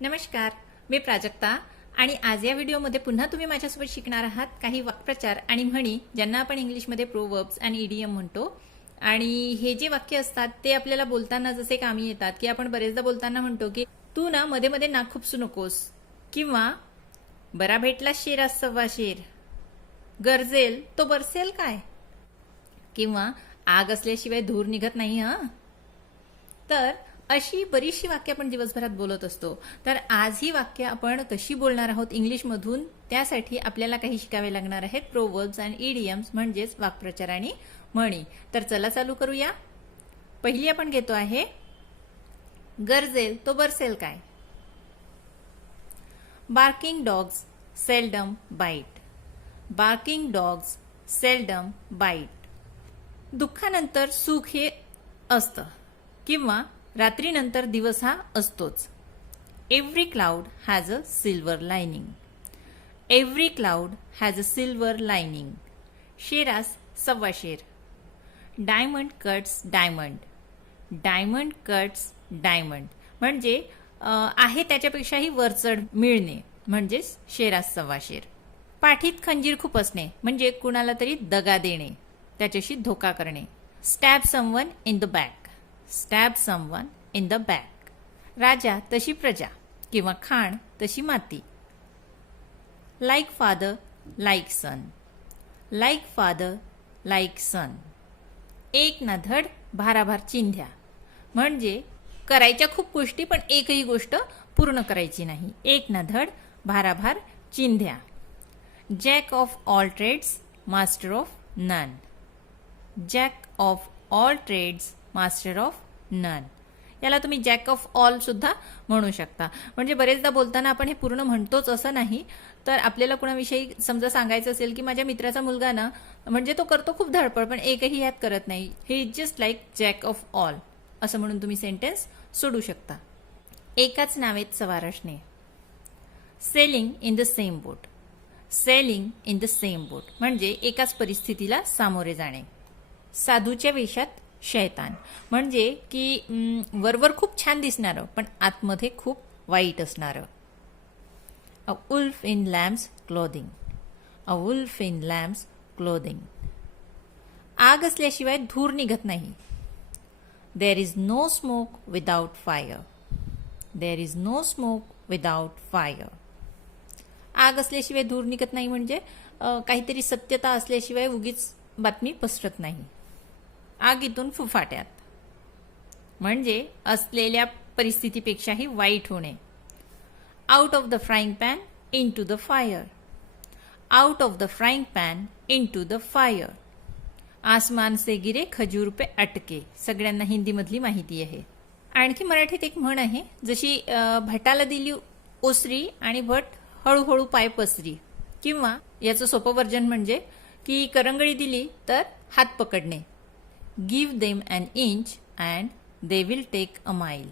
नमस्कार मी प्राजक्ता आणि आज या व्हिडिओमध्ये पुन्हा तुम्ही माझ्यासोबत शिकणार आहात काही वाक्प्रचार आणि म्हणी ज्यांना आपण इंग्लिशमध्ये प्रोवर्ब्स आणि ईडीएम म्हणतो. आणि हे जे वाक्य असतात ते आपल्याला बोलताना जसे कामी येतात की आपण बरेचदा बोलताना म्हणतो की तू ना मध्ये मध्ये नाक खुपसू नकोस. किंवा बरा भेटला शेर सव्वा शेर. गरजेल तो बरसेल काय? किंवा आग असल्याशिवाय धूर निघत नाही हा? तर अशी बरीचशी वाक्य आपण दिवसभरात बोलत असतो. तर आज ही वाक्य आपण कशी बोलणार आहोत इंग्लिशमधून त्यासाठी आपल्याला काही शिकावे लागणार आहेत. प्रोवर्ब्स अँड इडियम्स म्हणजेच वाक्प्रचार आणि म्हणी. तर चला चालू करूया. पहिली आपण घेतो आहे गरजेल तो बरसेल काय? Barking dogs seldom bite barking dogs seldom bite दुःखानंतर सुख हे असतं किंवा रात्रीनंतर दिवस हा असतोच. Every cloud has a silver lining every cloud has a silver lining शेरास सव्वा शेर. Diamond cuts diamond diamond cuts diamond म्हणजे आहे त्याच्यापेक्षाही वरचढ मिळणे. म्हणजेच शेरास सव्वा शेर. पाठीत खंजीर खूप असणे. म्हणजे कुणाला तरी दगा देणे. त्याच्याशी धोका करणे. Stab someone in the back stab someone in the back राजा तशी प्रजा किंवा खाण तशी माती. Like father like son like father like son एक ना धड भाराभार चिंध्या. म्हणजे करायच्या खूप गोष्टी पण एकही गोष्ट पूर्ण करायची नाही. एक ना धड भाराभार चिंध्या. Jack of all trades master of none jack of all trades master of none याला तुम्ही जॅक ऑफ ऑल सुद्धा म्हणू शकता. म्हणजे बरेचदा बोलताना आपण हे पूर्ण म्हणतोच असं नाही तर आपल्याला कुणाविषयी समजा सांगायचं असेल की माझ्या मित्राचा मुलगा ना म्हणजे तो करतो खूप धडपड पण एकही यात करत नाही. हे is just like jack of all असं म्हणून तुम्ही सेंटेन्स सोडू शकता. एकाच नावेत सवार असणे sailing in the same boat sailing in the same boat म्हणजे एकाच परिस्थितीला सामोरे जाणे. साधूच्या वेशात शैतान. म्हणजे की वरवर खूप छान दिसणारं पण आतमध्ये खूप वाईट असणारं. A wolf in lamb's clothing a wolf in lamb's clothing आग असल्याशिवाय धूर निघत नाही. There is no smoke without fire there is no smoke without fire आग असल्याशिवाय धूर निघत नाही म्हणजे काहीतरी सत्यता असल्याशिवाय उगीच बातमी पसरत नाही. आगीतून फुफाट्यात. म्हणजे असलेल्या परिस्थितीपेक्षाही वाईट होणे. Out of the frying pan into the fire out of the frying pan into the fire आसमान से गिरे खजूर पे अटके. सगळ्यांना हिंदीमधली माहिती आहे. आणखी मराठीत एक म्हण आहे जशी भटाला दिली ओसरी आणि भट हळूहळू पाय पसरी. किंवा याचं सोपं वर्जन म्हणजे की करंगळी दिली तर हात पकडणे. Give them an inch and they will take a mile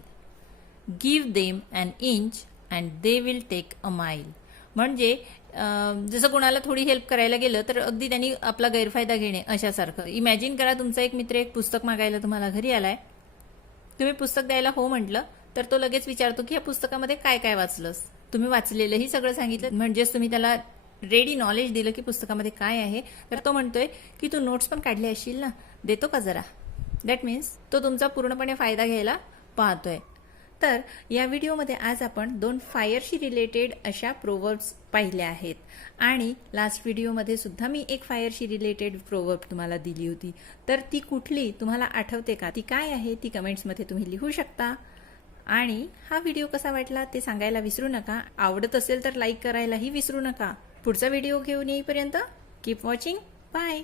give them an inch and they will take a mile म्हणजे जसं कोणाला थोडी हेल्प करायला गेलं तर अगदी त्यांनी आपला गैरफायदा घेणे अशासारखं. इमॅजिन करा तुमचा एक मित्र एक पुस्तक मागायला तुम्हाला घरी आलाय. तुम्ही पुस्तक द्यायला हो म्हटलं तर तो लगेच विचारतो की या पुस्तकामध्ये काय काय वाचलंस? तुम्ही वाचलेलंही सगळं सांगितलं. म्हणजेच तुम्ही त्याला रेडी नॉलेज दिलं की पुस्तकामध्ये काय आहे. तर तो म्हणतोय की तू नोट्स पण काढले असशील ना? देतो का जरा? दॅट मीन्स तो तुमचा पूर्णपणे फायदा घ्यायला पाहतोय. तर या व्हिडिओमध्ये आज आपण दोन फायरशी रिलेटेड अशा प्रोवर्ब्स पाहिल्या आहेत. आणि लास्ट व्हिडिओमध्ये सुद्धा मी एक फायरशी रिलेटेड प्रोवर्ब तुम्हाला दिली होती. तर ती कुठली तुम्हाला आठवते का? ती काय आहे? ती कमेंट्समध्ये तुम्ही लिहू शकता. आणि हा व्हिडिओ कसा वाटला ते सांगायला विसरू नका. आवडत असेल तर लाईक करायलाही विसरू नका. पुढचा व्हिडिओ घेऊन येईपर्यंत कीप वॉचिंग बाय